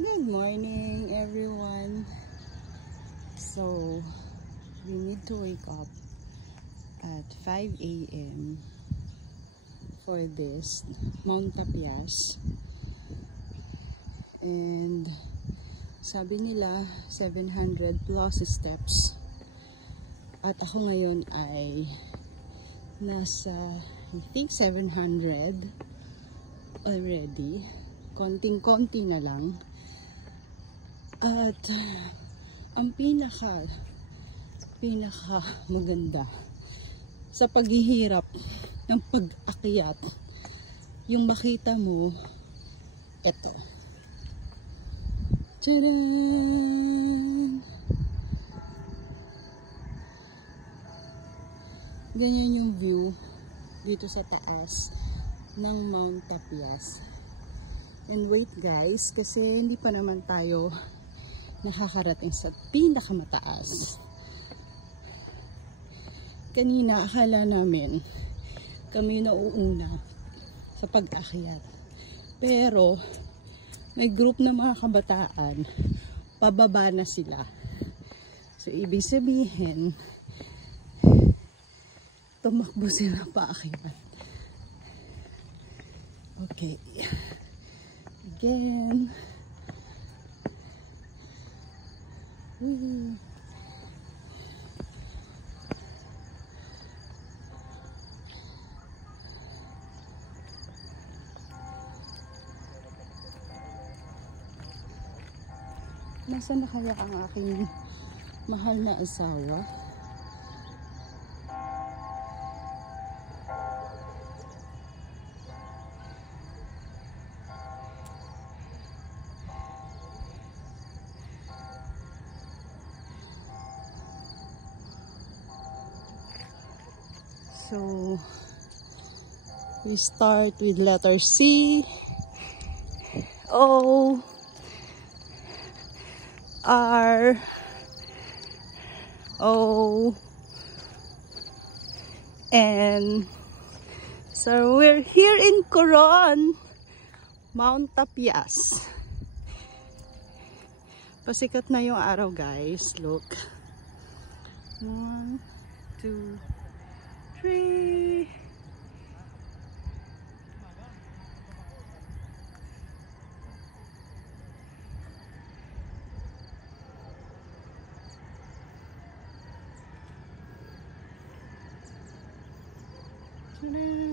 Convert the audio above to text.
Good morning, everyone. So, we need to wake up at 5 a.m. for this Mount Tapias. And sabi nila 700 plus steps. At ako ngayon ay nasa, I think 700 already. Konting-konti na lang. At ang pinaka maganda sa paghihirap ng pag-akyat, yung makita mo ito. Tadaan! Ganyan yung view dito sa taas ng Mount Tapias. And wait guys, kasi hindi pa naman tayo nakakarating sa pinakamataas. Kanina akala namin kami nauuna sa pag-akyat. Pero may group ng mga kabataan, pababa na sila. So ibig sabihin, tumakbo sila paakyat. Okay. Again. Nasaan na kaya ang aking mahal na asawa? So, we start with letter C, O, R, O, N. So, we're here in Coron, Mount Tapias. Pasikat na yung araw, guys. Look. 1, 2, 3. Ta-da!